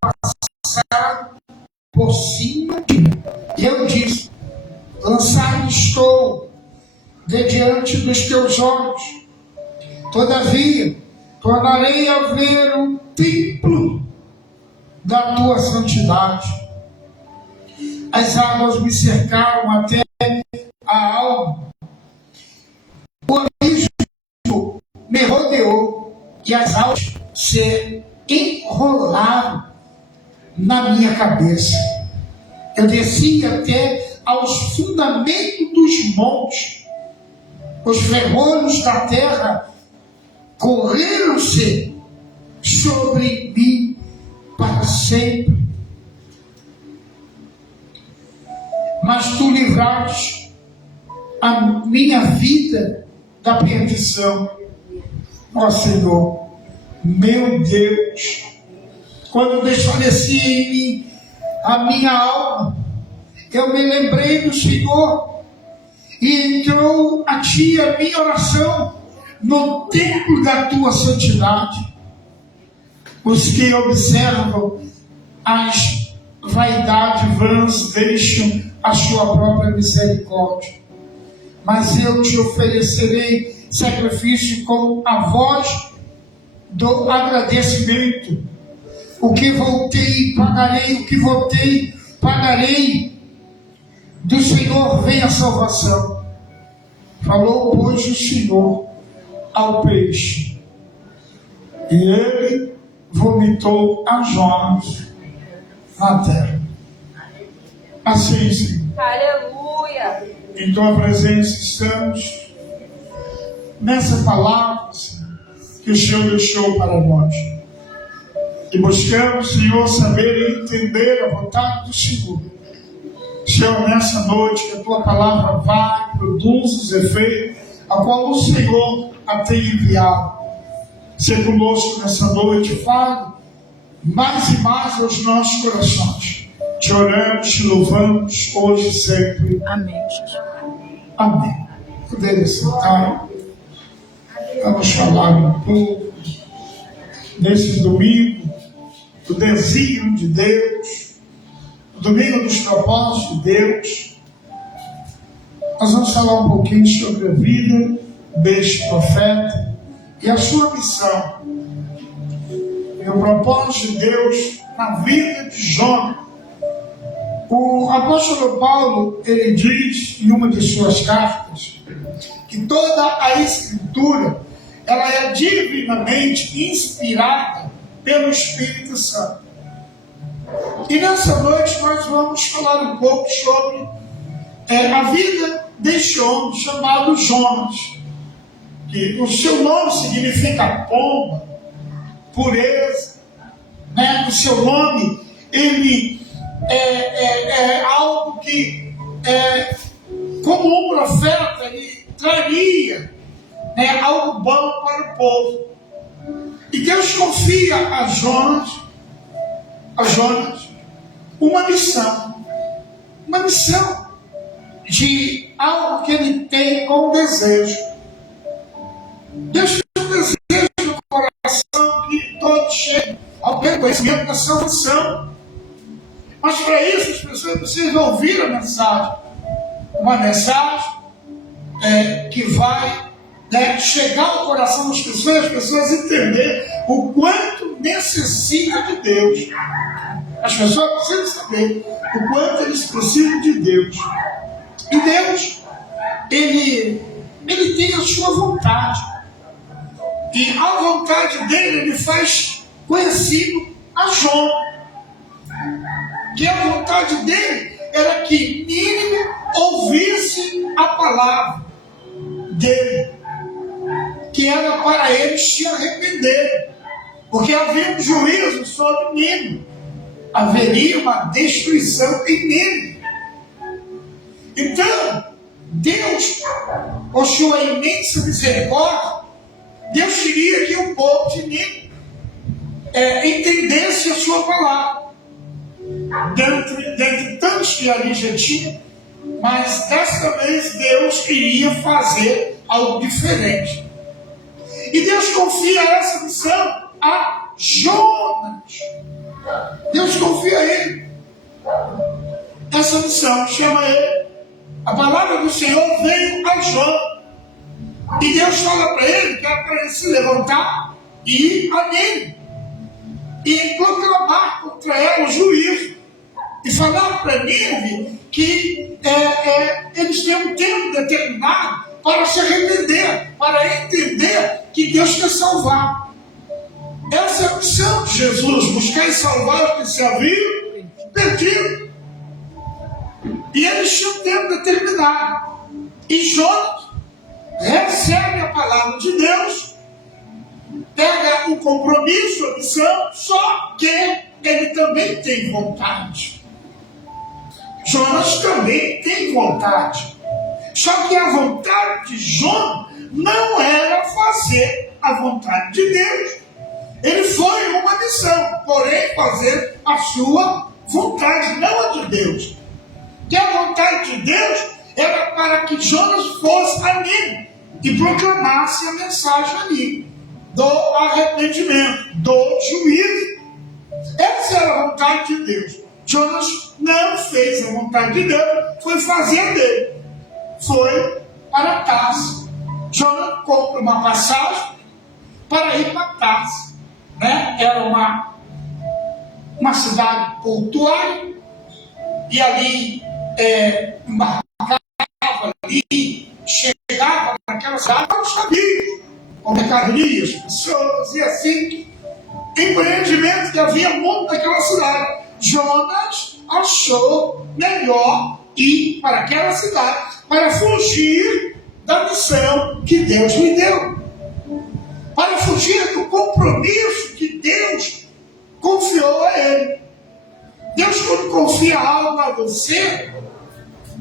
passar por cima. E eu disse: lançado estou de diante dos teus olhos. Todavia, tornarei a ver o templo da tua santidade. As águas me cercaram até a alma. O abismo me rodeou e as águas se enrolaram na minha cabeça. Eu desci até aos fundamentos dos montes. Os ferrolhos da terra correram-se sobre mim para sempre. Mas tu livraste a minha vida da perdição. Ó Senhor, meu Deus, quando desfalecia em mim a minha alma, eu me lembrei do Senhor e entrou a ti a minha oração no templo da tua santidade. Os que observam as vaidades vãs deixam a sua própria misericórdia. Mas eu te oferecerei sacrifício com a voz do agradecimento. O que voltei, pagarei, o que voltei, pagarei. Do Senhor vem a salvação. Falou, pois, o Senhor ao peixe, e ele vomitou a Jonas na terra. Assim, Senhor. Aleluia. Em tua presença estamos, nessa palavra, Senhor, que o Senhor deixou para nós. E buscamos, Senhor, saber e entender a vontade do Senhor. Senhor, nessa noite, que a tua palavra vai, produz os efeitos a qual o Senhor a tem enviado. Seja conosco nessa noite, fale mais e mais aos nossos corações. Te oramos, te louvamos, hoje e sempre. Amém, Jesus. Amém. Poderia sentar. Vamos falar um pouco nesse domingo do desígnio de Deus, o domingo dos propósitos de Deus. Nós vamos falar um pouquinho sobre a vida deste profeta e a sua missão. E o propósito de Deus na vida de Jonas. O apóstolo Paulo, ele diz em uma de suas cartas que toda a Escritura ela é divinamente inspirada pelo Espírito Santo. E nessa noite nós vamos falar um pouco sobre a vida deste homem chamado Jonas. Que o seu nome significa pomba, pureza, né? O seu nome, ele é algo que, como um profeta, ele traria, né, algo bom para o povo. E Deus confia a Jonas uma missão de algo que ele tem como desejo. Deus tem um desejo no coração que todos cheguem ao conhecimento da salvação. Mas para isso as pessoas precisam ouvir a mensagem. Uma mensagem que vai chegar ao coração das pessoas, as pessoas entenderem o quanto necessita de Deus. As pessoas precisam saber o quanto eles precisam de Deus. E Deus, Ele tem a sua vontade. E a vontade dele, ele faz conhecido a Jonas. Que a vontade dele era que Nínive ouvisse a palavra dele, que era para eles se arrepender, porque havia um juízo sobre Nínive, haveria uma destruição em Nínive. Então, Deus, com sua imensa misericórdia, Deus queria que o povo de Nínive entendesse a sua palavra. Dentre tantos que ali já tinha, mas desta vez Deus queria fazer algo diferente. E Deus confia essa missão a Jonas. Deus confia a ele essa missão, chama ele. A palavra do Senhor veio a Jonas. E Deus fala para ele que é para ele se levantar e ir a Nínive e proclamar contra ela o juízo. E falar para Nínive que eles têm um tempo determinado para se arrepender, para entender que Deus quer salvar. Essa é a missão de Jesus, buscar e salvar o que se havia perdido. E eles tinham um tempo determinado. E Jonas recebe a palavra de Deus, pega o compromisso, a missão, só que ele também tem vontade. Jonas também tem vontade. Só que a vontade de Jonas não era fazer a vontade de Deus. Ele foi uma missão, porém fazer a sua vontade, não a de Deus. Que a vontade de Deus era para que Jonas fosse a Nínive e proclamasse a mensagem ali do arrependimento, do juízo. Essa era a vontade de Deus. Jonas não fez a vontade de Deus, foi fazer a dele. Foi para Tarso. Jonas compra uma passagem para ir para Tarso. Era uma cidade portuária, e ali embarcava ali, chegava naquela cidade para os navios, com mercadorias, pessoas e assim, empreendimentos que havia muito naquela cidade. Jonas achou melhor ir para aquela cidade para fugir da missão que Deus lhe deu, para fugir do compromisso que Deus confiou a ele. Deus, quando confia algo a você,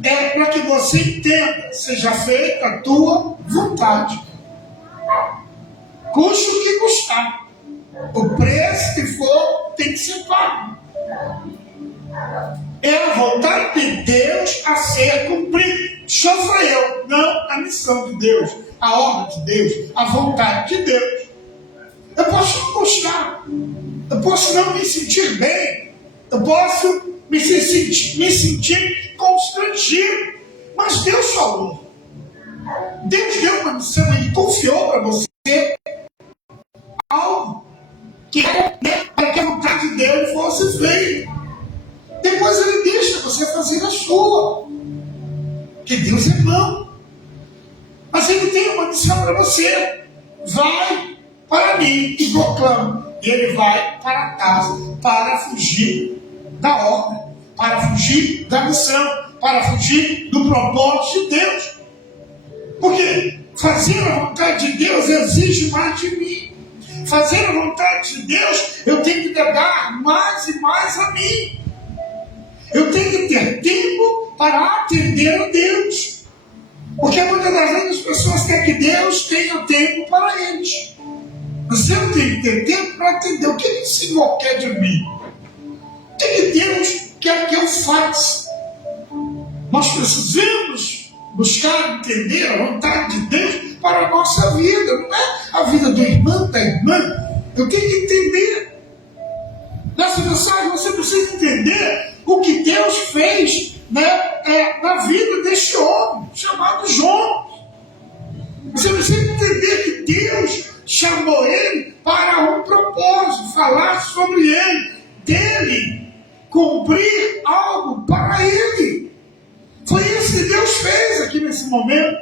é para que você entenda, seja feita a tua vontade, custe o que custar, o preço que for tem que ser pago. É a vontade de Deus a ser cumprida. Sofra eu, não a missão de Deus, a obra de Deus, a vontade de Deus. Eu posso não gostar, eu posso não me sentir bem, eu posso me sentir constrangido, mas Deus falou. Deus deu uma missão, Ele confiou para você algo que para que a vontade dele fosse feita. Depois Ele deixa você fazer a sua, que Deus é bom. Mas Ele tem uma missão para você. Vai para mim e proclama. E Ele vai para casa para fugir da obra, para fugir da missão, para fugir do propósito de Deus. Porque fazer a vontade de Deus exige mais de mim. Fazer a vontade de Deus, eu tenho que dar mais e mais a mim. Eu tenho que ter tempo para atender a Deus. Porque muitas das vezes as pessoas querem que Deus tenha tempo para eles. Mas eu tenho que ter tempo para atender. O que o Senhor quer de mim? O que Deus quer que eu faça? Nós precisamos buscar entender a vontade de Deus para a nossa vida. Não é a vida do irmão, da irmã. Eu tenho que entender. Nessa mensagem você precisa entender o que Deus fez na vida deste homem chamado Jonas. Você precisa entender que Deus chamou ele para um propósito, falar sobre ele, dele, cumprir algo para ele. Foi isso que Deus fez aqui nesse momento.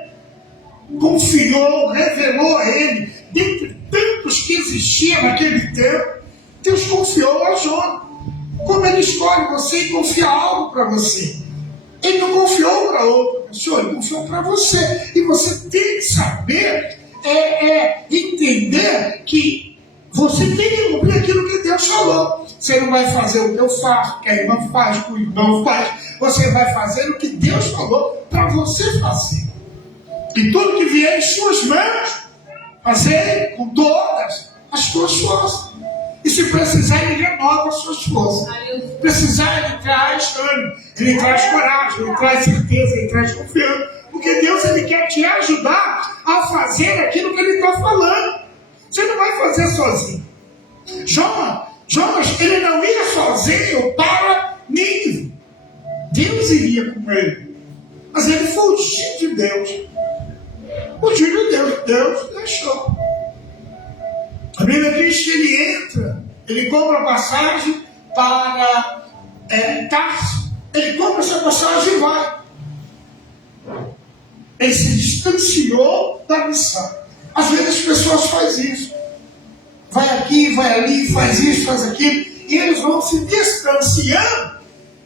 Confiou, revelou a ele, dentre tantos que existiam naquele tempo, Deus confiou a Jonas. Como Ele escolhe você e confia algo para você. Ele não confiou para outra pessoa, Ele confiou para você. E você tem que saber, entender que você tem que cumprir aquilo que Deus falou. Você não vai fazer o que eu faço, que a irmã faz, que o irmão faz. Você vai fazer o que Deus falou para você fazer. E tudo que vier em suas mãos, fazer com todas as suas forças. E se precisar, Ele renova as suas forças. Precisar, Ele traz ânimo, Ele traz coragem, Ele traz certeza, Ele traz confiança. Porque Deus, Ele quer te ajudar a fazer aquilo que Ele está falando. Você não vai fazer sozinho. Jonas, ele não ia sozinho para Nínive. Deus iria com ele. Mas ele fugiu de Deus. Fugiu de Deus. Deus deixou. A Bíblia diz que ele entra, ele compra passagem para Tarso. Ele compra essa passagem e vai. Ele se distanciou da missão. Às vezes as pessoas fazem isso. Vai aqui, vai ali, faz isso, faz aquilo. E eles vão se distanciando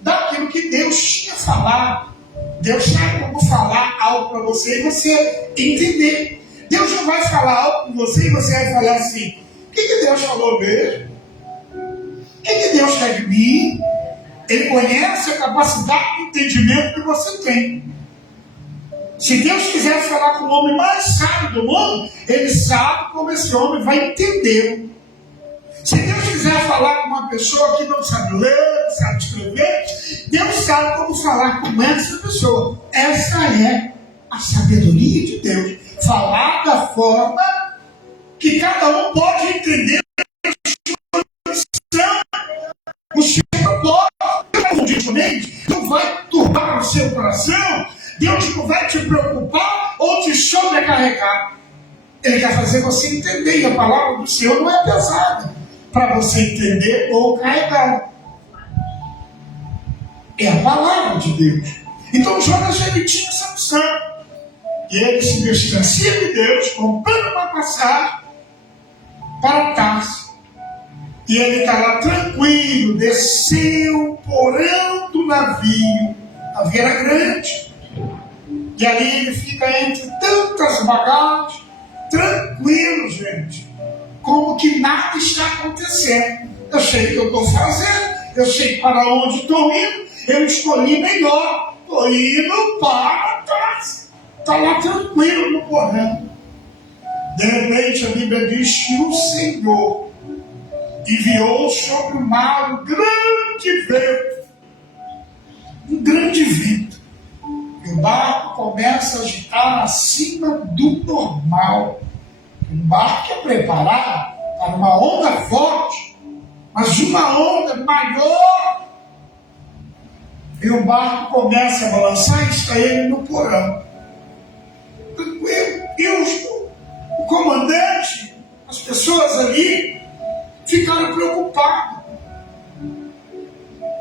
daquilo que Deus tinha falado. Deus sabe como falar algo para você e você entender. Deus não vai falar algo com você e você vai falar assim: o que Deus falou mesmo? O que Deus quer de mim? Ele conhece a capacidade de entendimento que você tem. Se Deus quiser falar com o homem mais sábio do mundo, ele sabe como esse homem vai entender. Se Deus quiser falar com uma pessoa que não sabe ler, não sabe escrever, Deus sabe como falar com essa pessoa. Essa é a sabedoria de Deus. Falar da forma que cada um pode entender o seu propósito. Não vai turbar o seu coração. Deus não vai te preocupar ou te sobrecarregar. Ele quer fazer você entender. E a palavra do Senhor não é pesada para você entender ou carregar. É a palavra de Deus. Então Jonas ele tinha essa opção. E ele se distancia de Deus, comprando uma passagem para Tarso. E ele está lá tranquilo, desceu o porão do navio. O navio era grande. E ali ele fica entre tantas bagagens, tranquilo, gente. Como que nada está acontecendo. Eu sei o que eu estou fazendo, eu sei para onde estou indo, eu escolhi melhor. Estou indo para trás. Está lá tranquilo no porão. De repente a Bíblia diz que o Senhor enviou sobre o mar um grande vento. Um grande vento. E o barco começa a agitar acima do normal. O barco é preparado para uma onda forte, mas uma onda maior. E o barco começa a balançar e está ele no porão. E o comandante, as pessoas ali, ficaram preocupados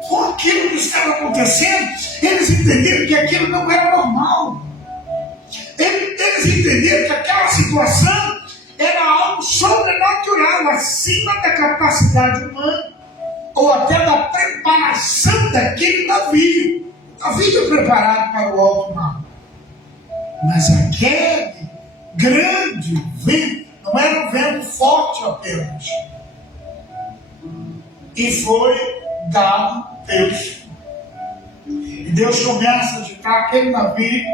com aquilo que estava acontecendo. Eles entenderam que aquilo não era normal. Eles entenderam que aquela situação era algo sobrenatural, acima da capacidade humana, ou até da preparação daquele navio. O navio preparado para o alto mar. Mas aquele grande vento, não era um vento forte apenas. E foi dado Deus. E Deus começa a agitar aquele navio,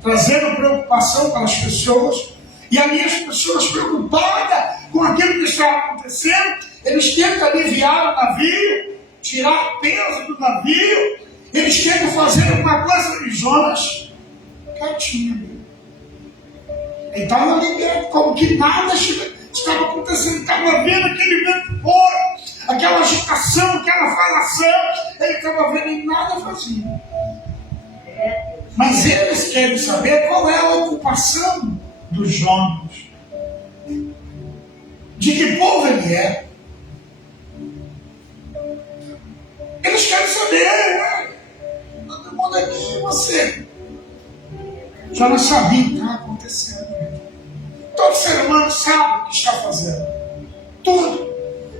trazendo preocupação para as pessoas. E ali as pessoas preocupadas com aquilo que estava acontecendo, eles tentam aliviar o navio, tirar peso do navio. Eles tentam fazer alguma coisa de Jonas quietinho. Ele estava ali dentro, como que nada estava acontecendo. Estava vendo aquele vento forte, aquela agitação, aquela falação. Ele estava vendo e nada fazia. Mas eles querem saber qual é a ocupação dos Jonas. De que povo ele é. Eles querem saber, todo mundo aqui, você. Jonas sabia o que estava acontecendo. Todo ser humano sabe o que está fazendo. Tudo.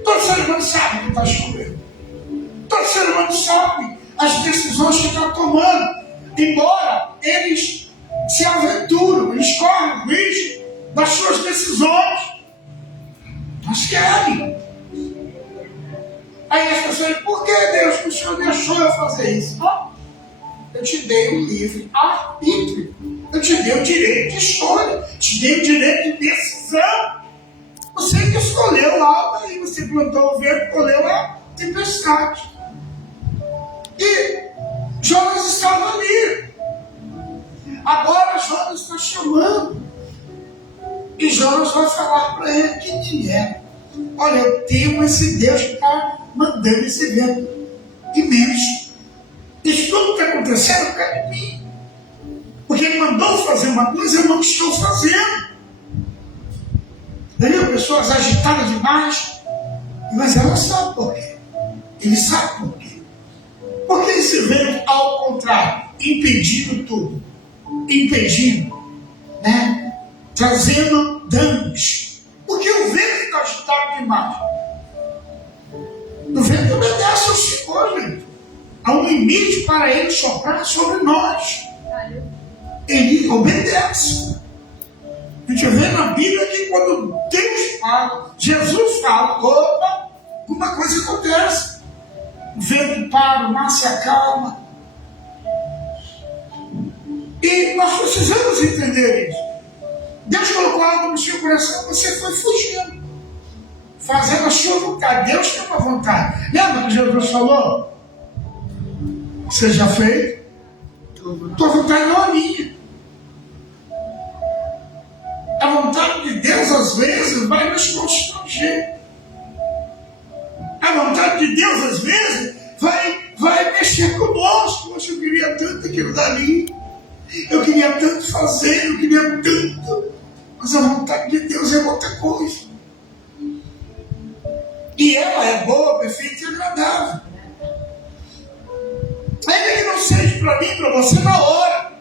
Todo ser humano sabe o que está escolhendo. Todo ser humano sabe as decisões que está tomando. Embora eles se aventuram, eles correm o risco das suas decisões. Mas querem. Aí as pessoas dizem: por que Deus, que o Senhor deixou eu fazer isso? Não. Eu te dei um livre arbítrio. Eu te dei o direito de escolha. Te dei o direito de decisão. Você que escolheu lá, aí você plantou o vento, colheu a tempestade. E Jonas estava ali. Agora Jonas está chamando. E Jonas vai falar para ele quem é. Olha, eu tenho esse Deus que está mandando esse vento imenso. Isso tudo está acontecendo por causa de mim. Porque ele mandou fazer uma coisa, eu não estou fazendo. Entendeu? Pessoas agitadas demais. Mas ela sabe por quê. Ele sabe por quê. Porque esse vento, ao contrário, impedindo tudo. Impedindo, né? Trazendo danos. Porque o vento está agitado demais. O vento obedece ao Senhor, gente. Há um limite para ele soprar sobre nós. Ele obedece. A gente vê na Bíblia que quando Deus fala, Jesus fala, opa, alguma coisa acontece. O vento para, o mar se acalma. E nós precisamos entender isso. Deus colocou algo no seu coração, você foi fugindo, fazendo a sua vontade. Deus tem uma vontade. Lembra que Jesus falou? Seja feito, tua vontade não é minha. A vontade de Deus, às vezes, vai nos constranger. A vontade de Deus, às vezes, vai mexer conosco. Poxa, eu queria tanto aquilo dali. Eu queria tanto fazer, eu queria tanto. Mas a vontade de Deus é outra coisa. E ela é boa, perfeita e agradável. Ainda que não seja para mim, para você na hora,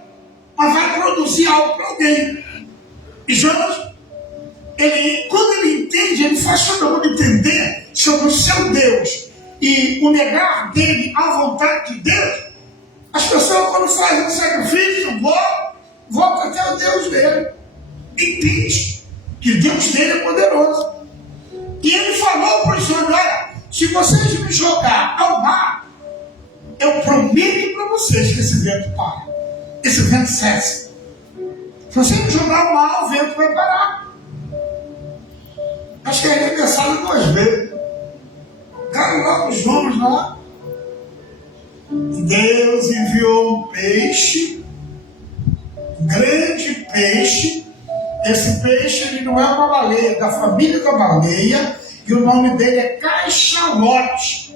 mas vai produzir algo para alguém. E Jonas, quando ele entende, ele faz todo mundo entender sobre o seu Deus e o negar dele a vontade de Deus. As pessoas, quando fazem um sacrifício, voltam até o Deus dele. Entende que o Deus dele é poderoso. E ele falou para os homens: olha, se vocês me jogar ao mar, eu prometo para vocês que esse vento para. Esse vento cessa. Se você me jogar ao mar, o vento vai parar. Acho que é pensado 2 vezes. Cara, lá os homens lá. Deus enviou um peixe, um grande peixe. Esse peixe ele não é uma baleia, da família da baleia, e o nome dele é cachalote.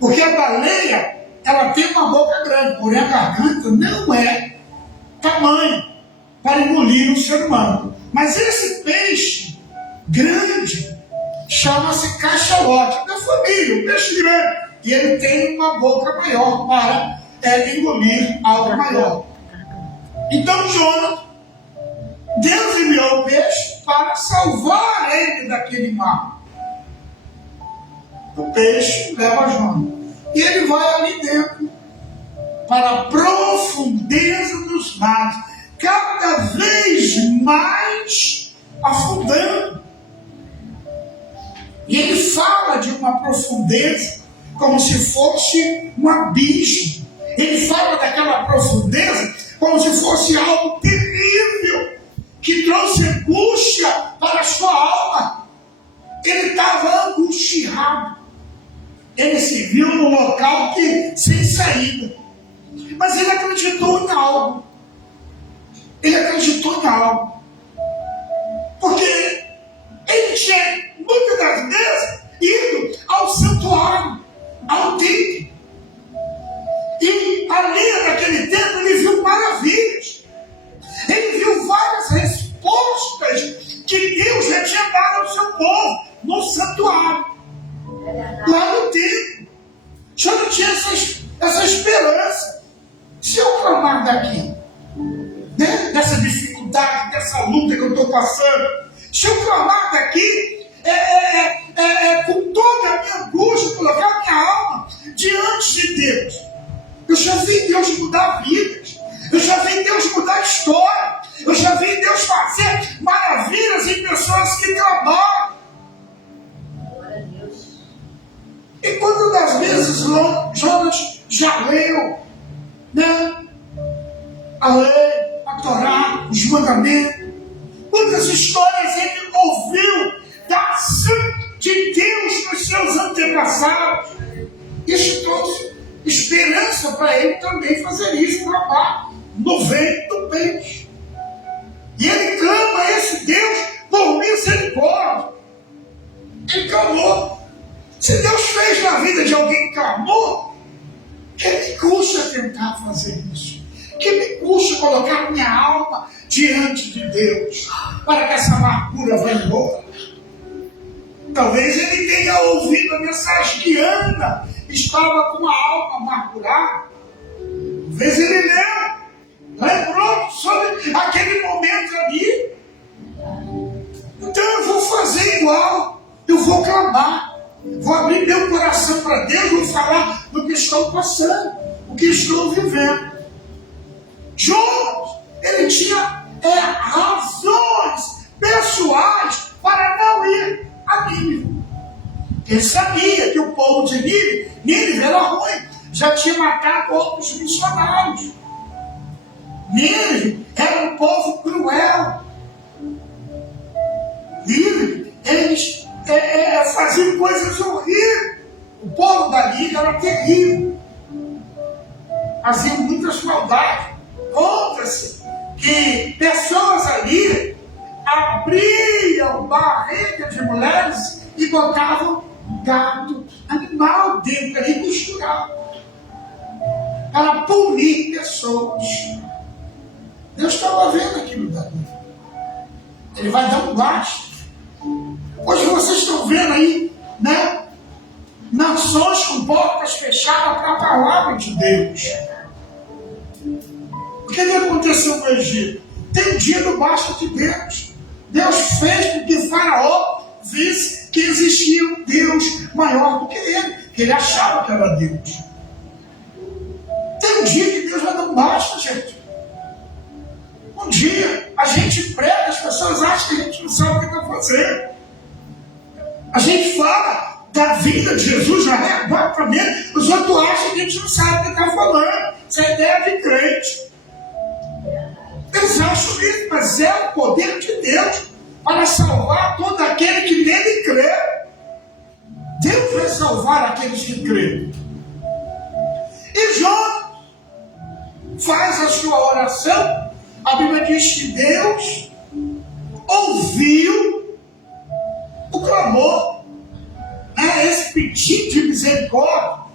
Porque a baleia, ela tem uma boca grande, porém a garganta não é tamanho para engolir um ser humano. Mas esse peixe grande chama-se cachalote, da família, um peixe grande. E ele tem uma boca maior para engolir algo maior. Então Jonas, Deus enviou o peixe para salvar ele daquele mal. O peixe leva Jonas. E ele vai ali dentro, para a profundeza dos mares, cada vez mais afundando. E ele fala de uma profundeza como se fosse um abismo. Ele fala daquela profundeza como se fosse algo terrível, que trouxe angústia para a sua alma. Ele estava angustiado. Ele se viu num local sem saída. Mas ele acreditou em algo. Ele acreditou em algo. Porque ele tinha, muitas das vezes, ido ao santuário, ao templo. E ali naquele tempo ele viu maravilhas. Ele viu várias respostas que Deus já tinha dado ao seu povo no santuário. Lá no templo. Já não tinha essa esperança. Se eu clamar daqui, né, dessa dificuldade, dessa luta que eu estou passando, se eu clamar daqui, com toda a minha angústia, colocar a minha alma diante de Deus. Eu já vi Deus mudar vidas. Eu já vi Deus mudar história. Eu já vi Deus fazer maravilhas em pessoas que clamaram. E quantas das vezes Jonas já leu, né, a lei, a Torá, os mandamentos? Quantas histórias ele ouviu da ação de Deus nos seus antepassados? Isso trouxe esperança para ele também fazer isso, clamar no ventre do peixe. E ele clama a esse Deus por misericórdia. Ele clamou. Se Deus fez na vida de alguém que clamou, que me custa tentar fazer isso? Que me custa colocar minha alma diante de Deus para que essa amargura vá embora? Talvez ele tenha ouvido a mensagem que Ana estava com a alma amargurada. Talvez ele lembrou sobre aquele momento ali. Então eu vou fazer igual, eu vou clamar, vou abrir meu coração para Deus, vou falar do que estou passando, o que estou vivendo. Jonas, ele tinha razões pessoais para não ir a Nínive. Ele sabia que o povo de Nínive era ruim, já tinha matado outros missionários. Nínive era um povo cruel. Nínive, eles faziam coisas horríveis. O povo da Nínive era terrível. Faziam muitas maldades. Conta-se que pessoas ali abriam barriga de mulheres e botavam gado, animal dentro ali, misturavam para punir pessoas. Deus estava vendo aquilo dali. Ele vai dar um basta. Hoje vocês estão vendo aí, né? Nações com portas fechadas para a palavra de Deus. O que aconteceu no Egito? Tem um dia do basta de Deus. Deus fez com que Faraó visse que existia um Deus maior do que ele. Que ele achava que era Deus. Tem um dia que Deus vai dar um basta, gente. Um dia a gente prega, as pessoas acham que a gente não sabe o que está fazendo. A gente fala da vida de Jesus, já arrebata para dentro, os outros acham que a gente não sabe o que está falando. Isso é ideia de crente. Eles acham isso, mas é o poder de Deus para salvar todo aquele que nele crê. Deus vai salvar aqueles que creem. E Jonas faz a sua oração. A Bíblia diz que Deus ouviu o clamor, né? Esse pedido de misericórdia,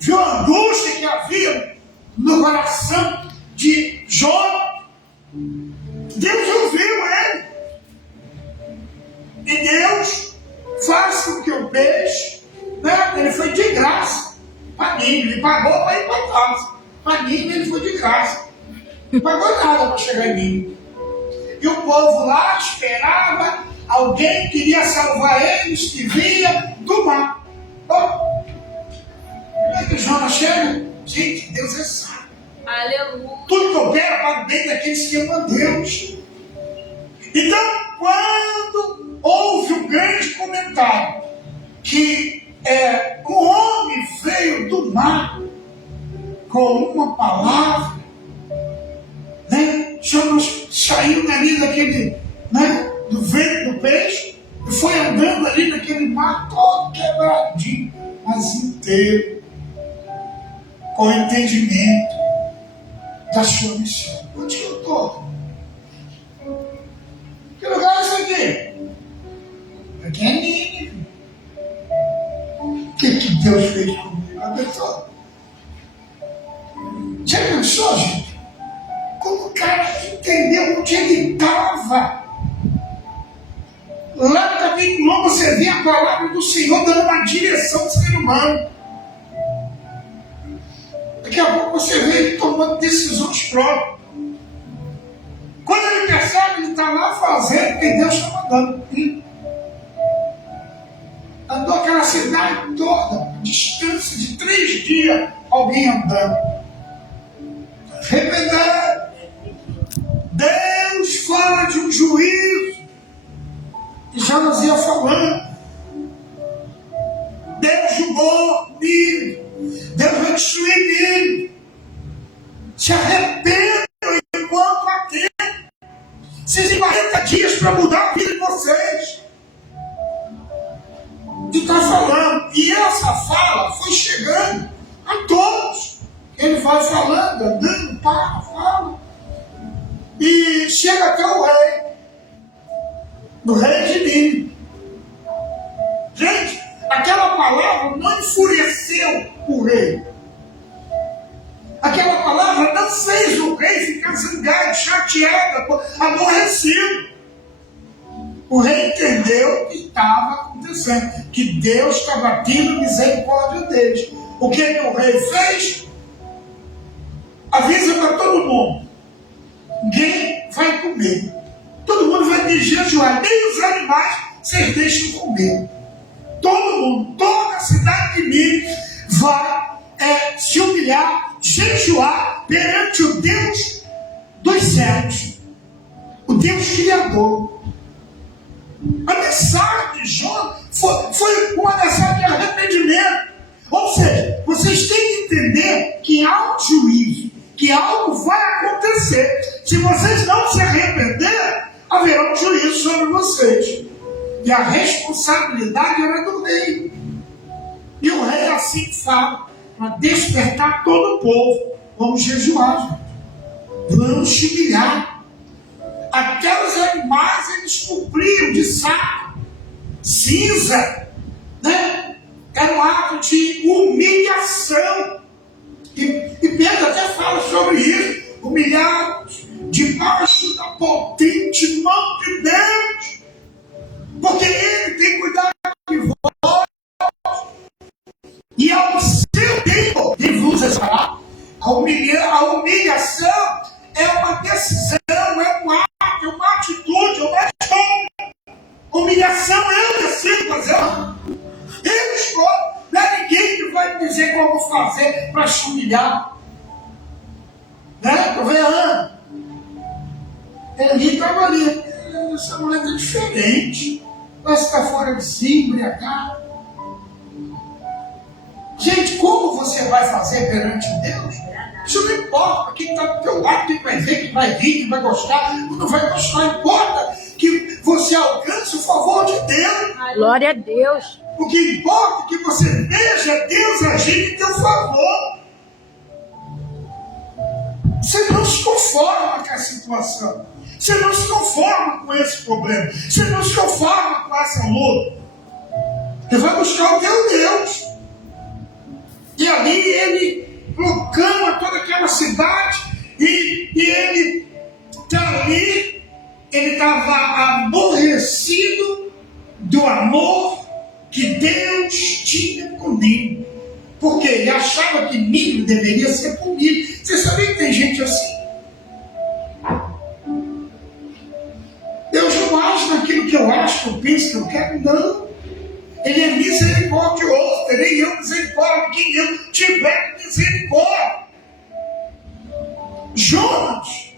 viu a angústia que havia no coração de Jonas. Deus ouviu ele. E Deus faz com que o peixe, né? Ele foi de graça para Nínive, ele pagou para ir para casa. Para Nínive ele foi de graça. Não pagou nada para chegar em Nínive. E o povo lá esperava, alguém queria salvar eles que vinha do mar. Oh, como é que Jonas chega? Gente, Deus é sábio. Aleluia. Tudo que opera para o bem daqueles que amam a Deus. Então, quando houve um grande comentário que o homem veio do mar com uma palavra, né? Jonas saiu dali daquele, né? Do vento do peixe e foi andando ali naquele mar todo quebradinho, mas inteiro, com entendimento da sua missão. Onde eu estou? Que lugar é esse aqui? Aqui é Nínive. O que Deus fez comigo? Abençoou. Já pensou, gente? Como o cara entendeu onde ele estava? Lá no capítulo 1 você vê a palavra do Senhor dando uma direção ao ser humano. Daqui a pouco você vê ele tomando decisões próprias. Quando ele percebe, ele está lá fazendo o que Deus está mandando. Andou aquela cidade toda, distância de 3 dias, alguém andando. Arrependado. Deus fala de um juízo. E Jonas ia falando. Deus julgou Nínive. Deus vai destruir Nínive. Se arrependam enquanto há tempo. Vocês têm 40 dias para mudar a vida de vocês. E está falando. E essa fala foi chegando a todos. Ele vai falando, andando, fala. E chega até o rei. Do rei de Nínive. Gente, aquela enfureceu o rei. Aquela palavra não fez o rei ficar zangado, chateado, aborrecido. O rei entendeu o que estava acontecendo, que Deus estava tendo misericórdia deles. O que o rei fez? Avisa para todo mundo: ninguém vai comer. Todo mundo vai me jejuar, nem os animais vocês deixam comer. Todo mundo, toda a cidade de Nínive vai se humilhar, jejuar perante o Deus dos céus, o Deus Criador. A mensagem de Jonas foi uma mensagem de arrependimento. Ou seja, vocês têm que entender que há um juízo, que algo vai acontecer. Se vocês não se arrependerem, haverá um juízo sobre vocês. E a responsabilidade era do rei. E o rei assim fala, para despertar todo o povo: vamos jejuar, vamos se humilhar. Até os animais eles cobriam de saco, cinza, né? Era um ato de humilhação. E Pedro até fala sobre isso: humilhados debaixo da potente mão de Deus, porque Ele tem cuidado de vós, e ao seu tempo Ele vos exaltará. A humilhação é uma decisão, é um ato, é uma atitude, é uma ação. Humilhação eu decido fazer. Eu escolho. Não é ninguém que vai me dizer como fazer para se humilhar. Né? Estou vendo. Ele estava ali. Essa mulher é diferente. Parece que está fora de si, embriagado. Gente, como você vai fazer perante Deus? Isso não importa. Quem está do teu lado, quem vai ver, quem vai rir, quem vai gostar, não vai gostar. Importa que você alcance o favor de Deus. Glória a Deus. O que importa é que você veja Deus agir em teu favor. Você não se conforma com a situação. Você não se conforma com esse problema. Você não se conforma com essa luta. Você vai buscar o teu Deus. E ali ele proclama toda aquela cidade. E ele está ali. Ele estava aborrecido do amor que Deus tinha comigo. Porque ele achava que Nínive deveria ser punido. Você sabia que tem gente assim? Deus não age naquilo que eu acho, que eu penso, que eu quero, não. Ele é misericordioso, terei eu misericórdia de quem eu tiver misericórdia. Jonas,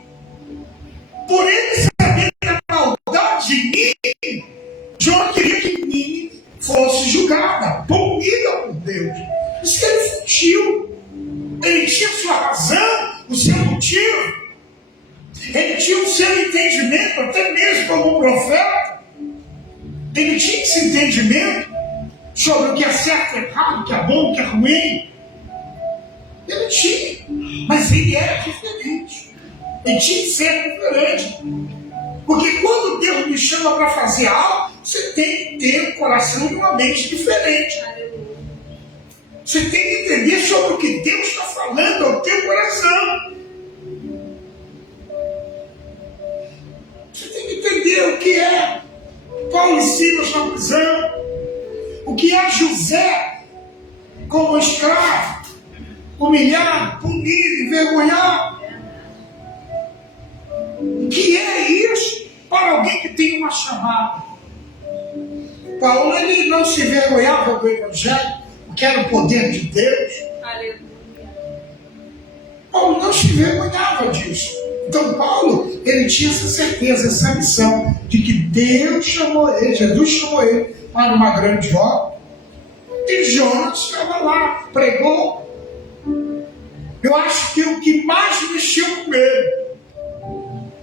por ele saber da maldade de Nínive, Jonas queria que Nínive fosse julgada, punida por Deus. Isso que ele fugiu. Ele tinha sua razão, o seu motivo. Ele tinha o seu entendimento, até mesmo como um profeta. Ele tinha esse entendimento sobre o que é certo, errado, o que é bom, o que é ruim. Ele tinha, mas ele era diferente. Ele tinha que ser diferente. Porque quando Deus me chama para fazer algo, você tem que ter um coração e uma mente diferente. Você tem que entender sobre o que Deus está falando ao teu coração. Você tem que entender o que é Paulo e Silas na prisão, o que é José como escravo, humilhado, punido, envergonhado. O que é isso para alguém que tem uma chamada? Paulo, ele não se envergonhava do Evangelho, que era o poder de Deus. Aleluia. Paulo não se envergonhava disso. Então Paulo, ele tinha essa certeza, essa missão de que Deus chamou ele, Jesus chamou ele para uma grande obra. E Jonas estava lá, pregou. Eu acho que o que mais mexeu com ele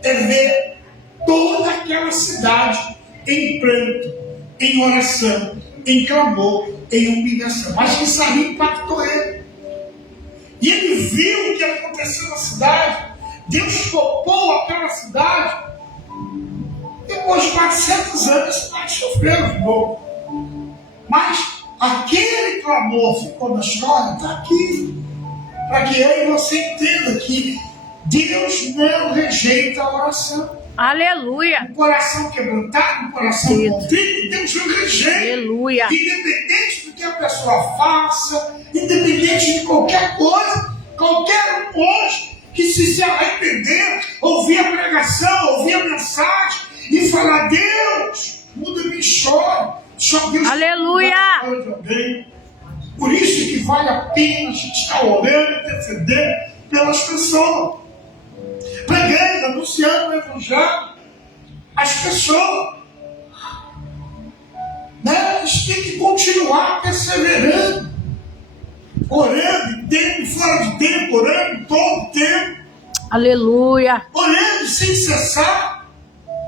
é ver toda aquela cidade em pranto, em oração, em clamor, em humilhação. Mas que isso aí impactou ele. E ele viu o que aconteceu na cidade. Deus topou aquela cidade. Depois de 400 anos, a cidade sofreu de novo. Mas aquele clamor ficou na história, está aqui. Para que eu e você entenda que Deus não rejeita a oração. Aleluia. Um coração quebrantado, um coração contrito, Deus não rejeita. Aleluia. Independente do que a pessoa faça, independente de qualquer coisa, qualquer um hoje que se arrepender, ouvir a pregação, ouvir a mensagem e falar: Deus, muda minha história. Só Deus Aleluia. muda a história de alguém. Por isso que vale a pena a gente estar orando, intercedendo pelas pessoas. Pregando, anunciando o Evangelho às pessoas. Né? A gente tem que continuar perseverando, orando em tempo, fora de tempo, orando em todo tempo. Aleluia. Orando sem cessar,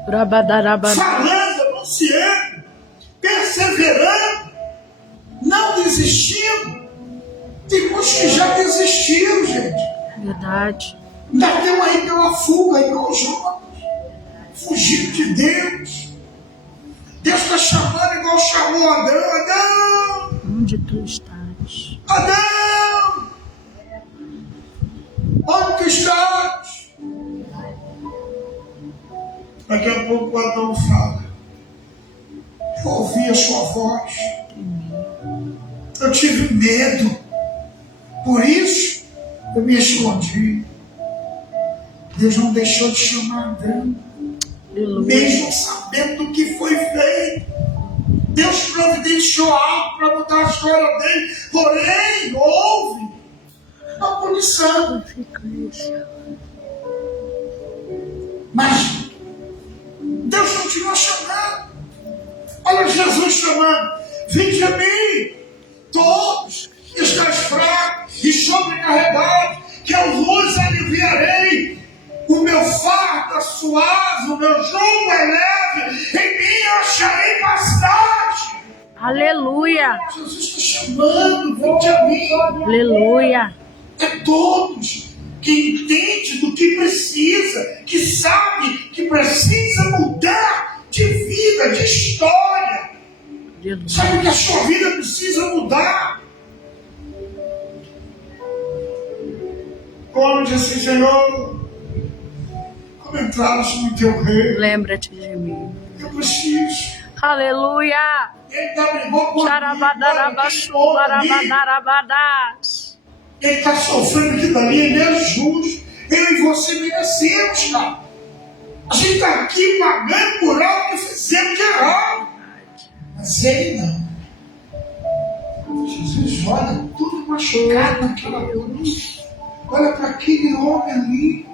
falando, anunciando, perseverando, não desistindo. Tem muitos que já desistiram, gente. Verdade. Ainda tem aí pela fuga, igual Jonas, fugindo de Deus. Deus está chamando igual chamou Adão. Adão! Onde tu estás? Adão! Onde tu estás? Daqui a pouco Adão fala: eu ouvi a sua voz, eu tive medo, por isso eu me escondi. Deus não deixou de chamar Adão, mesmo sabendo do que foi feito. Deus providenciou algo para mudar a história dele, porém houve uma punição. Mas Deus continua chamando. Olha Jesus chamando: vinde a mim, todos que estáis fracos e sobrecarregados, que eu vos aliviarei. O meu fardo é suave, o meu jugo é leve, em mim eu acharei bastante. Aleluia. Jesus está chamando: vinde a mim. Aleluia. É todos que entendem do que precisa, que sabe que precisa mudar de vida, de história. Aleluia. Sabe que a sua vida precisa mudar. Como disse: Senhor, como entraste no teu reino, Lembra-te de mim. eu preciso. Aleluia. Ele está brigando comigo. Ele está sofrendo aqui dali, ele é justo. Eu e você merecemos, cara. A gente está aqui pagando por algo que fizemos de errado. Mas ele não. Jesus olha tudo machucado naquela cruz. Olha para aquele homem ali.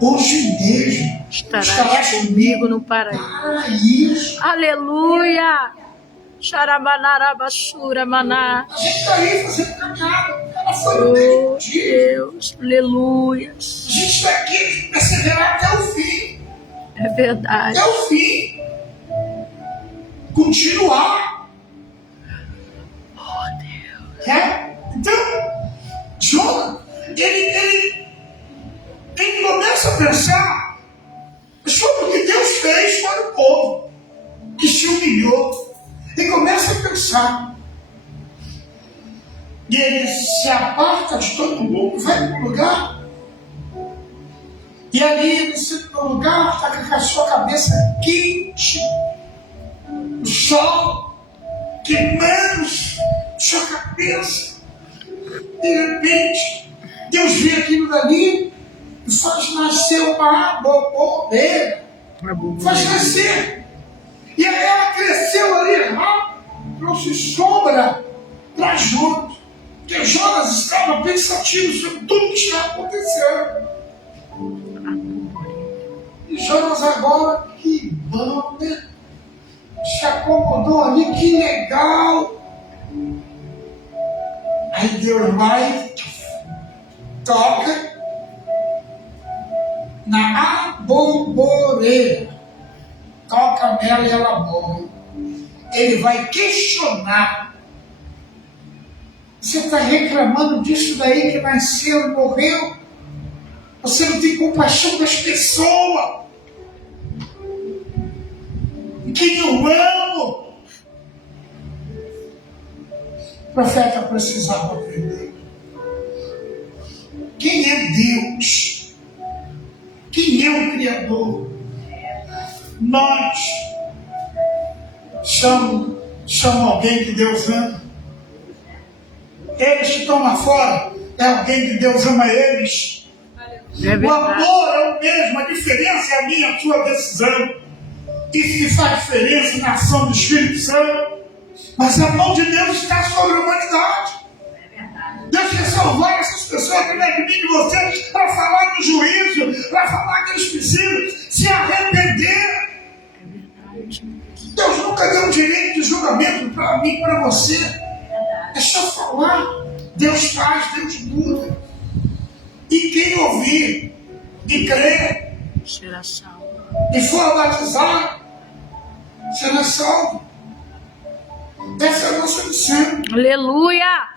Hoje mesmo Estarás comigo no paraíso. Aleluia. Xarabanarabasura maná. A gente está aí fazendo caminhada. Ela foi no Oh, mesmo dia. Deus. Aleluia. A gente está aqui perseverar até o fim. É verdade. Até o fim. Continuar. Oh, Deus. É? Então, Jonas, ele começa a pensar sobre o que Deus fez para o povo, que se humilhou. E começa a pensar. E ele se aparta de todo mundo, vai para um lugar. E ali, nesse lugar, está com a sua cabeça quente. O sol queimando sua cabeça. De repente, Deus vê aquilo dali e faz nascer uma borboleta. Faz nascer. E aí ela cresceu ali rápido, trouxe sombra para Jonas. Porque Jonas estava pensativo sobre tudo que estava acontecendo. E Jonas agora, que bom, né? Se acomodou ali, que legal. Aí Deus vai, toca na aboboreira. Toca nela e ela morre. Ele vai questionar. Você está reclamando disso daí que nasceu e morreu? Você não tem compaixão das pessoas. Quem eu amo. O profeta precisava aprender. Quem é Deus? Quem é o Criador? Nós chamamos alguém que Deus ama. Eles que estão lá fora é alguém que Deus ama eles. É O verdade. amor é o mesmo, a diferença é a minha e a sua decisão. Isso que faz diferença na ação do Espírito Santo. Mas a mão de Deus está sobre a humanidade. Deus quer salvar essas pessoas através de mim e de você para falar do juízo, para falar que eles precisam se arrepender. Deus nunca deu um direito de julgamento para mim e para você. É só falar. Deus faz, Deus muda. E quem ouvir e crer Será salvo. e for batizado, será salvo. Essa é a nossa missão, Aleluia.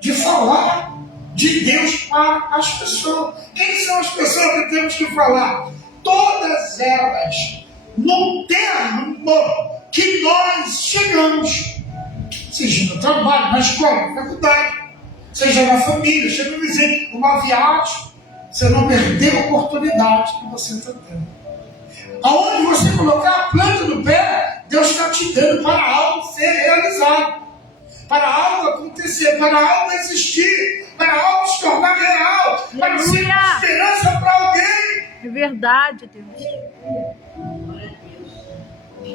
de falar de Deus para as pessoas. Quem são as pessoas que temos que falar? Todas elas, no termo que nós chegamos, seja no trabalho, na escola, na faculdade, seja na família, seja no vizinho, numa viagem, você não perdeu a oportunidade que você está tendo. Aonde você colocar a planta do pé, Deus está te dando para algo ser realizado, para algo acontecer, para algo existir, para algo se tornar real, para ser uma esperança para alguém. É verdade, Deus.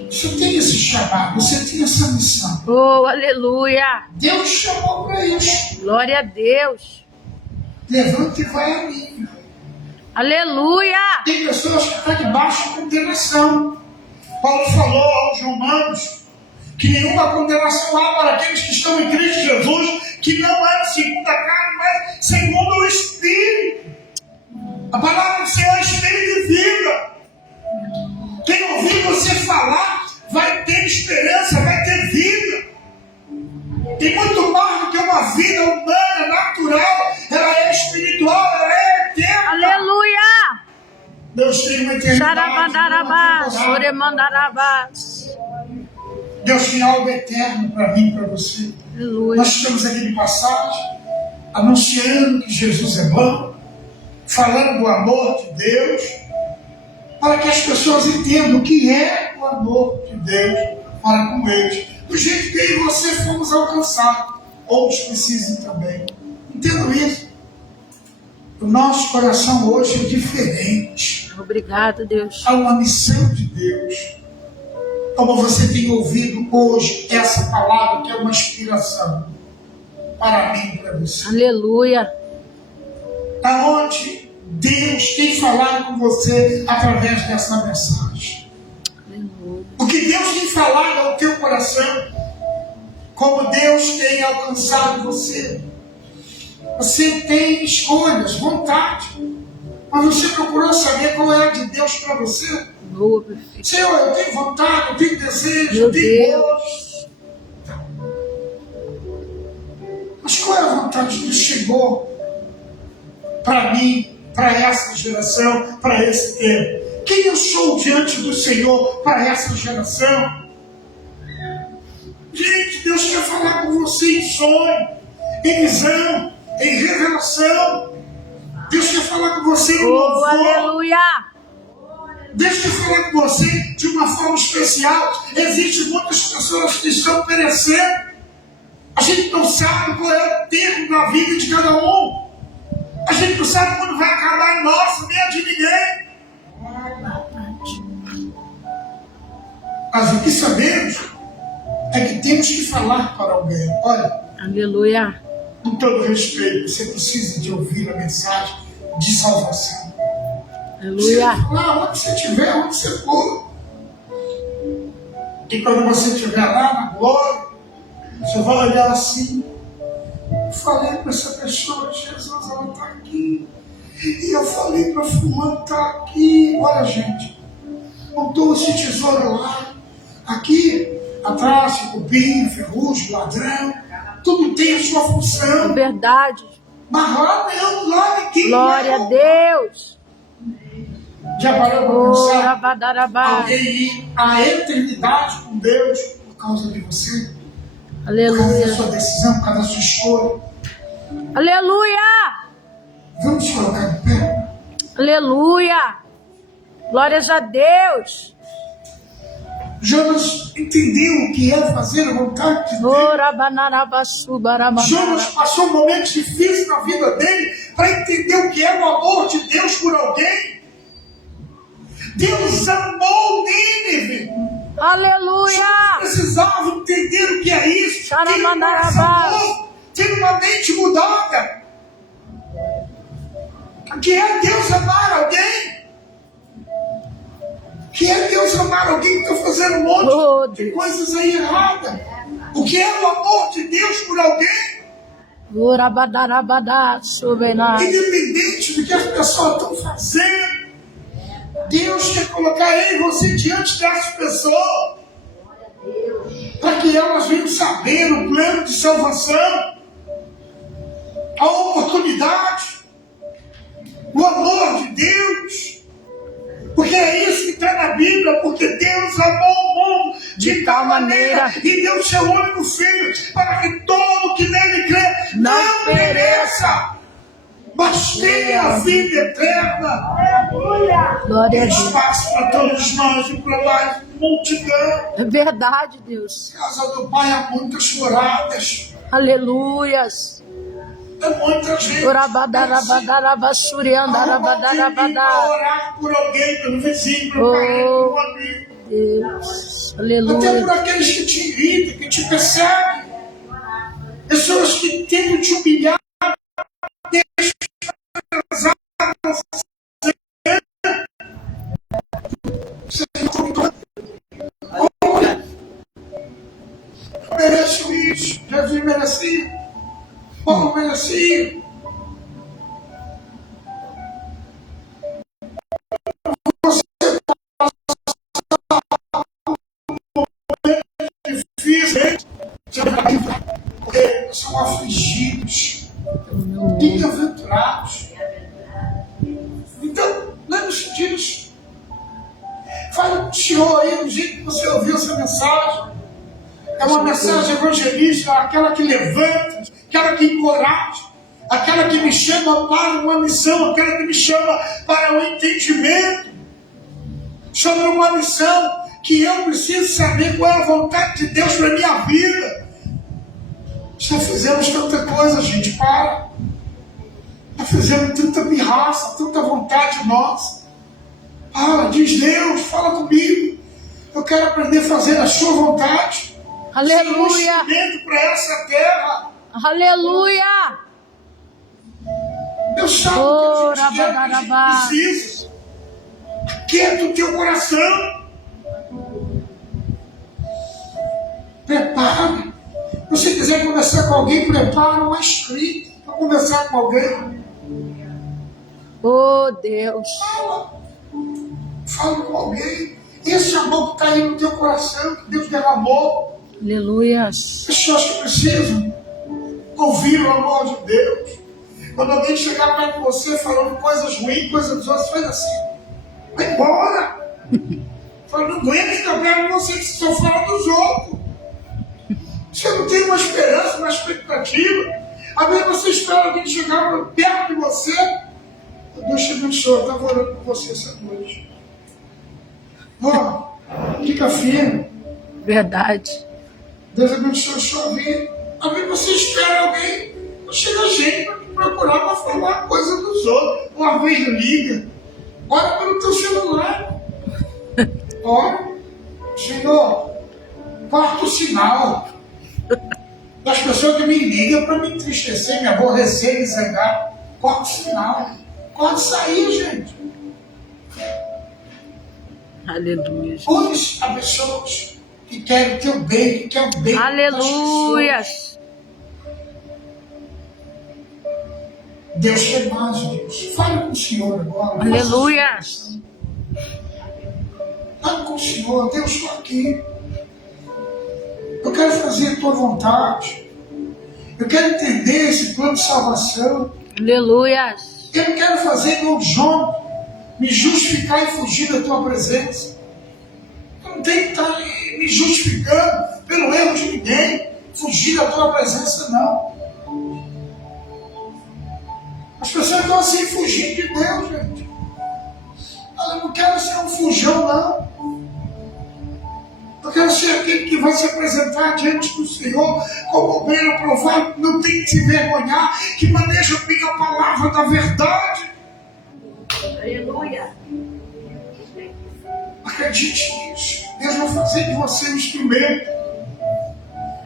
Você tem esse chamado, você tem essa missão. Oh, aleluia. Deus chamou para isso. Glória a Deus. Levanta e vai a mim. Aleluia. Tem pessoas que estão debaixo de condenação. Paulo falou aos romanos que nenhuma condenação há para aqueles que estão em Cristo Jesus, que não é segundo a carne, mas segundo o Espírito. A palavra do Senhor é Espírito e vida. Quem ouvir você falar vai ter esperança, vai ter vida. Tem muito mais do que uma vida humana, natural. Ela é espiritual, ela é eterna. Aleluia. Deus tem uma eternidade. Xarabandarabá, soremandarabá. Deus tem algo eterno para mim e para você. Aleluia. Nós estamos aqui de passagem, anunciando que Jesus é bom, falando do amor de Deus, para que as pessoas entendam o que é o amor de Deus para com eles. Do jeito que eu e você fomos alcançados, outros precisam também. Entendam isso. O nosso coração hoje é diferente. Obrigado, Deus. Há uma missão de Deus. Como você tem ouvido hoje essa palavra, que é uma inspiração para mim e para você. Aleluia. Aonde Deus tem falado com você através dessa mensagem. Aleluia. O que Deus tem falado ao teu coração, como Deus tem alcançado você. Você tem escolhas, vontade, mas você procurou saber qual é a de Deus para você. Boa, perfeito. Senhor, eu tenho vontade, eu tenho desejo, Meu eu tenho Deus. gosto. Mas qual é a vontade que chegou para mim, para essa geração, para esse tempo? Quem eu sou diante do Senhor para essa geração? Gente, Deus quer falar com você em sonho, em visão, em revelação. Deus quer falar com você em Oh, louvor. aleluia. Deus quer falar com você de uma forma especial. Existem muitas pessoas que estão perecendo. A gente não sabe qual é o tempo da vida de cada um. A gente não sabe quando vai acabar a nossa, nem a de ninguém. Mas o que sabemos é que temos que falar para alguém. Olha, Aleluia. com todo respeito, você precisa de ouvir a mensagem de salvação. Você Aleluia. vai falar onde você estiver, onde você for. E quando você estiver lá na glória, você vai olhar assim. Eu falei para essa pessoa, Jesus, ela está aqui. E eu falei para fulano, está aqui. Olha, gente, botou esse tesouro lá. Aqui, atrás, cupim, ferrugem, ladrão. Tudo tem a sua função. Verdade. Mas lá não, lá ninguém. Glória a não. Deus. Já parou para Oh, pensar? rabadarabá. Alguém ir à eternidade com Deus por causa de você? Por causa da Aleluia. sua decisão, por causa da sua escolha. Aleluia. Vamos colocar de pé. Aleluia. Glórias a Deus. Jonas entendeu o que é fazer a vontade de Deus. Ora banarabaçu Jonas barabanara. passou momentos difíceis na vida dele para entender o que é o amor de Deus por alguém. Deus amou Nínive. Aleluia. Precisava entender o que é isso. Ter um coração novo, ter uma mente mudada. O que é Deus amar alguém? O que é Deus amar alguém que está fazendo um monte de coisas aí erradas? O que é o amor de Deus por alguém? Ora badarabadá subená. Independente do que as pessoas estão fazendo, Deus quer colocar eu e você diante dessas pessoas para que elas venham saber o plano de salvação, a oportunidade, o amor de Deus. Porque é isso que está na Bíblia, porque Deus amou o mundo de tal maneira e deu seu único filho para que todo que nele crê não pereça, mas tenha a vida eterna. Glória a Tem Deus. espaço para todos nós e para mais multidão. É verdade, Deus. Casa do Pai há muitas choradas, Aleluias. é muita gente. Ora badarabadarabassuriandarabadarabadarabadá. Orar por alguém, pelo vizinho, pelo parente, pelo amigo. Deus. Até Aleluia. por aqueles que te irritam, que te perseguem. Pessoas que tentam te humilhar, mereço isso. Jesus merecia. Paulo merecia. Difícil, porque são afligidos, bem-aventurados. Então, lembre-se disso. Fale com o Senhor aí do jeito que você ouviu essa mensagem. É uma mensagem evangelística, aquela que levanta, aquela que encoraja, aquela que me chama para uma missão, aquela que me chama para um entendimento sobre uma missão que eu preciso saber qual é a vontade de Deus para a minha vida. Já fizemos tanta coisa, gente, para. Já fizemos tanta pirraça, tanta vontade nossa. Para, diz Deus, fala comigo. Eu quero aprender a fazer a sua vontade. Aleluia. Ser um instrumento para essa terra. Aleluia. Deus sabe o que a gente quer, o que a gente precisa. Quieta o teu coração. Prepare. Se você quiser conversar com alguém, prepare uma escrita para conversar com alguém. Oh, Deus. Fala com alguém. Esse amor que está aí no teu coração, que Deus derramou. Aleluia. Pessoas que precisam ouvir o amor de Deus. Quando alguém chegar perto de você falando coisas ruins, coisas dos outros, faz assim. Vai embora. Fala, não aguento ficar perto de você que estão falando dos outros. Você não tem uma esperança, uma expectativa. Às vezes você espera alguém chegar perto de você. Deus te abençoe, eu estava orando por você essa noite. Ó, fica firme. Verdade. Deus abençoe a sua vida. Às vezes você espera alguém, chega gente para te procurar para falar coisa dos outros. Uma vez liga, ora pelo teu celular. Ora, Senhor, quarto sinal. Das pessoas que me ligam para me entristecer, me aborrecer, me zangar. Quarto sinal. Pode sair, gente. Aleluia. Use a pessoas que querem o teu bem, que querem o bem das Aleluia. pessoas. Deus quer mais, Deus. Fale com o Senhor agora. Aleluia. Fale com o Senhor. Deus, estou aqui. Eu quero fazer a tua vontade. Eu quero entender esse plano de salvação. Aleluia. Eu não quero fazer igual João, me justificar e fugir da tua presença. Eu não tenho que estar me justificando pelo erro de ninguém, fugir da tua presença, não. As pessoas estão assim fugindo de Deus, gente. Eu não quero ser um fujão, não. Eu quero ser aquele que vai se apresentar diante do Senhor como bem aprovado, não tem que se envergonhar, que maneja bem a palavra da verdade. Aleluia. Acredite nisso. Deus vai fazer de você um instrumento.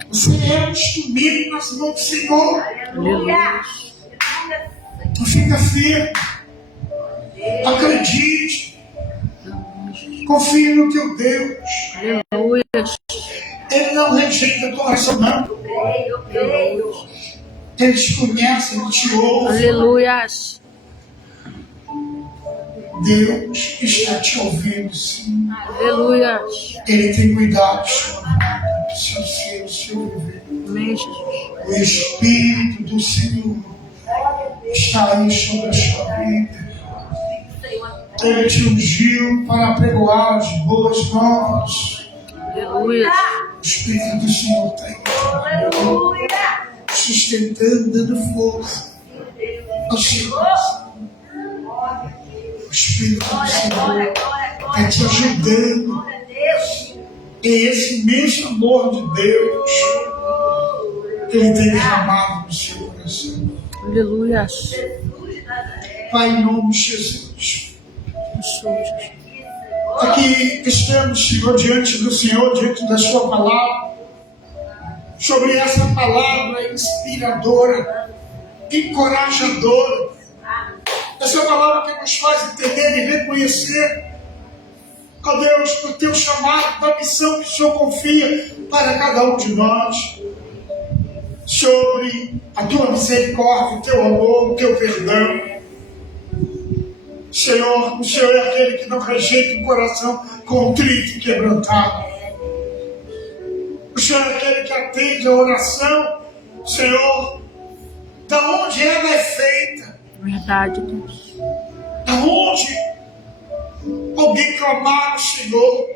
Você é um instrumento nas mãos do Senhor. Aleluia. Não fica firme. Acredite. Confie no teu Deus. Aleluia. Ele não rejeita a tua oração, não. Ele te conhece, ele te ouve. Aleluia. Deus está te ouvindo, sim. Aleluia. Ele tem cuidado do seu ser, do seu viver. Amém, Jesus. O Espírito do Senhor está aí sobre a sua vida. Ele te ungiu para pregoar as boas novas. Aleluia. O Espírito do Senhor está aí, sustentando, dando força ao seu coração. O Espírito do Senhor está te ajudando. É esse mesmo amor de Deus que Ele tem derramado no seu coração. Aleluia. Pai, em nome de Jesus. Jesus. Aqui estamos, Senhor, diante do Senhor, diante da Sua palavra, sobre essa palavra inspiradora, encorajadora, essa palavra que nos faz entender e reconhecer, ó Deus, o Teu chamado, da missão que o Senhor confia para cada um de nós, sobre a Tua misericórdia, o Teu amor, o Teu perdão. Senhor, o Senhor é aquele que não rejeita o coração contrito e quebrantado. O Senhor é aquele que atende a oração, Senhor, da onde ela é feita. Verdade, Deus. Da onde alguém clamar ao Senhor,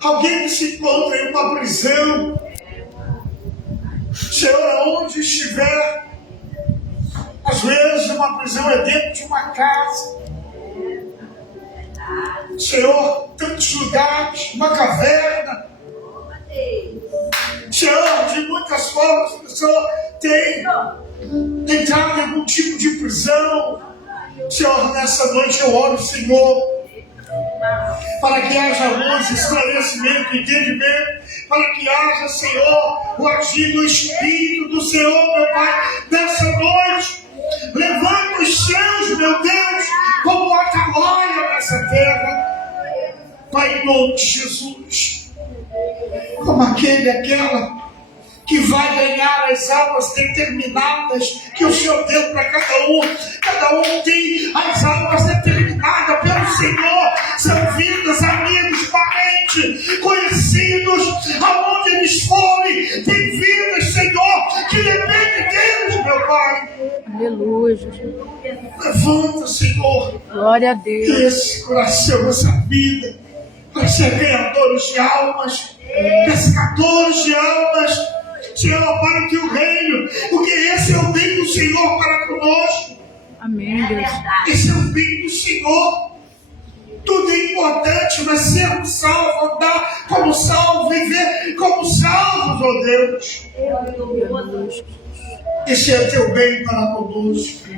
alguém que se encontra em uma prisão, Senhor, aonde estiver. Às vezes uma prisão é dentro de uma casa. Senhor, tantos lugares, uma caverna. Senhor, de muitas formas a pessoa tem entrado em algum tipo de prisão. Senhor, nessa noite eu oro, Senhor, para que haja luz, esclarecimento, entendimento, para que haja, Senhor, o agir do Espírito do Senhor, meu Pai, nessa noite. Levanta os céus, meu Deus, como atalaia nessa terra. Pai, em nome de Jesus, como aquela que vai ganhar as almas determinadas que o Senhor deu para cada um. Cada um tem as almas determinadas pelo Senhor. São vidas, amigos, parentes, conhecidos, aonde eles forem. Tem vidas, Senhor, que dependem deles, meu Pai. Aleluia, Jesus. Levanta, Senhor, Glória a Deus. esse coração, essa vida, para ser ganhadores de almas, pescadores de almas, Senhor, para o Teu reino, porque esse é o bem do Senhor para conosco. Amém, Deus. Esse é o bem do Senhor. Tudo é importante, mas sermos salvos, andar como salvo, viver como salvos, ó Deus. Esse é Teu bem para conosco.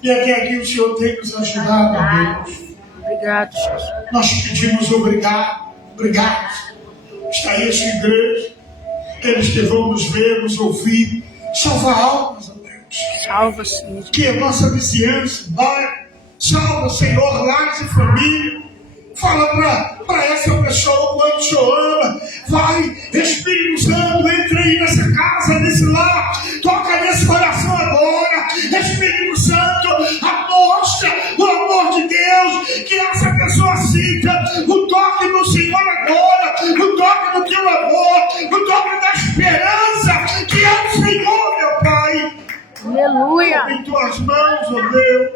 E até aqui o Senhor tem nos ajudado, ó Deus. Obrigado, Jesus. Nós pedimos obrigado. Está aí a sua igreja, eles que vão nos ver, nos ouvir, salva almas, ó Deus. Salva, Senhor. Que a nossa vizinhança, bairro, salva, Senhor, lares e família. Fala para essa pessoa o quanto o Senhor ama. Vai, Espírito Santo, entra aí nessa casa, nesse lar, toca nesse coração agora. Espírito Santo, mostra o amor de Deus, que essa pessoa sinta o toque do Senhor agora, o toque do Teu amor, o toque da esperança, que é o Senhor, meu Pai. Aleluia. Em Tuas mãos, ó Deus.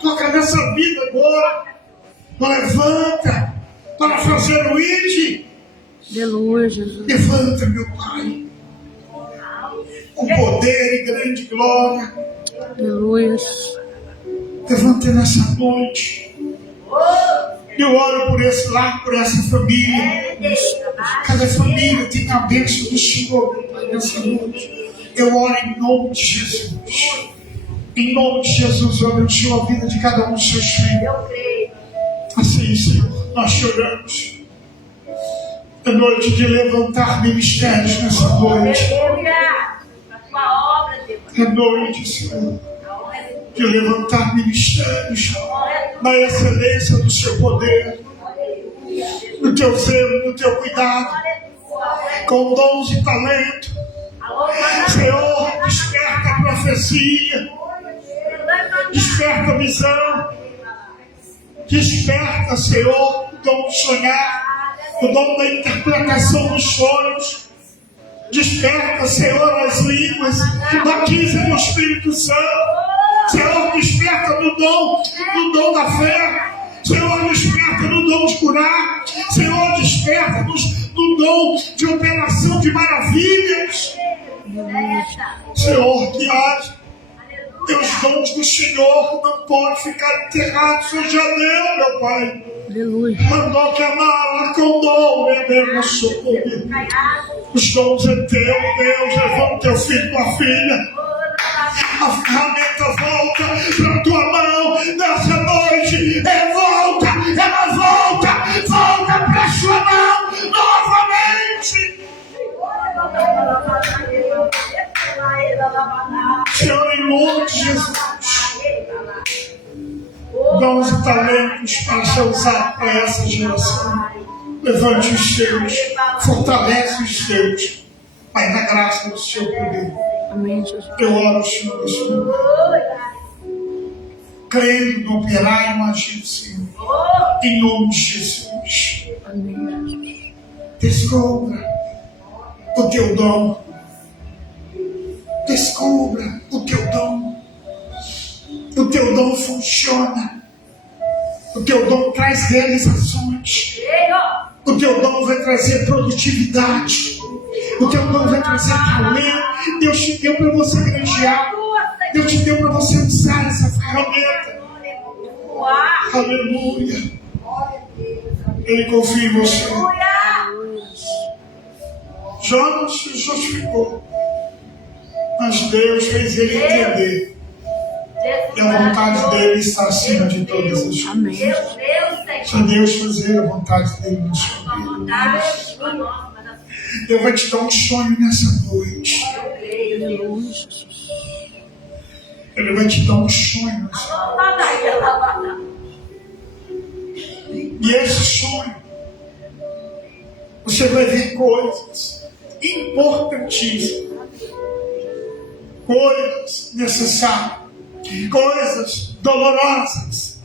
Toca nessa vida agora. Levanta para fazer o ide. Aleluia, Jesus. Levanta, meu Pai, com poder e grande glória. Aleluia. Levanta nessa noite. Eu oro por esse lar, por essa família. Cada família tem a bênção do Senhor, meu Pai, nessa noite. Eu oro em nome de Jesus. Em nome de Jesus, eu abençoo a vida de cada um dos seus filhos. Assim, Senhor, nós choramos. É noite de levantar ministérios nessa noite. É noite, Senhor, de levantar ministérios na excelência do seu poder, do teu zelo, do teu cuidado, com dons e talento. Senhor, desperta a profecia, desperta a visão, desperta, Senhor, o dom de sonhar, o dom da interpretação dos sonhos. Desperta, Senhor, as línguas, batiza no Espírito Santo. Senhor, desperta no dom da fé. Senhor, desperta no dom de curar. Senhor, desperta no dom de operação de maravilhas. Senhor, que haja. Os dons do Senhor não podem ficar enterrados. Você já deu, meu Pai. Aleluia. Mandou que amar com dom, meu socorro. Os dons é teu, Deus. Levanta teu filho, tua filha. A ferramenta volta para tua mão nessa noite. Ela volta para sua mão novamente. Senhor, em nome de Jesus, dons e talentos para ser usado para essa geração. Levante os seus, fortalece os seus, Pai, na graça do seu poder. Amém, Jesus. Eu oro, Senhor, Senhor, crendo no operar e no agir do Senhor, em nome de Jesus. Amém, Jesus. Descubra o teu dom. Descubra o teu dom. O teu dom funciona. O teu dom traz realizações. O teu dom vai trazer produtividade. O teu dom vai trazer talento. Deus te deu para você granjear. Deus te deu para você usar essa ferramenta. Aleluia. Ele confia em você. Jonas se justificou, mas Deus fez ele entender que a vontade dele está acima de todas as coisas. Amém. Se Deus fazer a vontade dele na sua vida, Deus vai te dar um sonho nessa noite. Aleluia, Jesus. Ele vai te dar um sonho nessa noite. E esse sonho, você vai ver coisas importantíssimas, coisas necessárias, coisas dolorosas,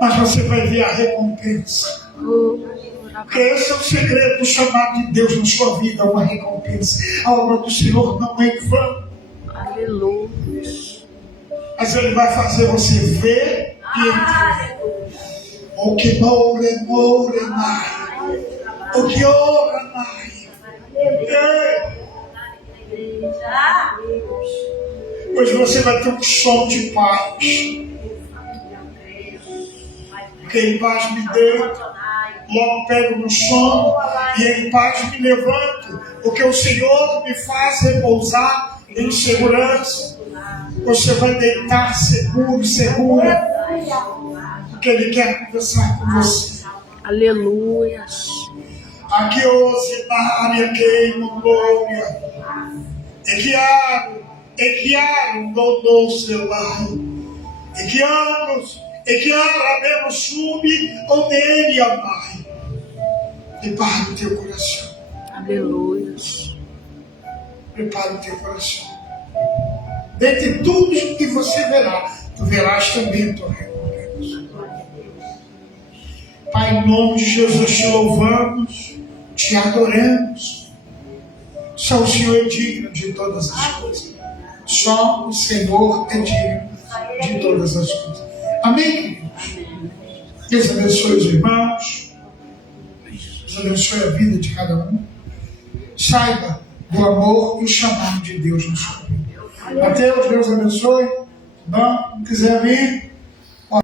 mas você vai ver a recompensa. Porque esse é o segredo do chamado de Deus na sua vida, uma recompensa. A obra do Senhor não é em vão. Aleluia. Mas Ele vai fazer você ver e entender. O que more mais. O que ora mais. Pois você vai ter um som de paz. Porque em paz me deito, logo pego no sono, e em paz me levanto, porque o Senhor me faz repousar em segurança. Você vai deitar seguro, segura, porque Ele quer conversar com você. Aleluia. Aqui hoje na área queimo glória. Equiaro no celular. Equiaro abemos sube ou nele amai. Prepara o teu coração. Aleluia. Prepara o teu coração. Dentre tudo que você verá, tu verás também a tua recompensa. Pai, em nome de Jesus, te louvamos, te adoramos. Só o Senhor é digno de todas as coisas. Só o Senhor é digno de todas as coisas. Amém, queridos? Deus abençoe os irmãos. Deus abençoe a vida de cada um. Saiba do amor e o chamado de Deus na sua vida. Mateus, Deus abençoe. Não quiser vir,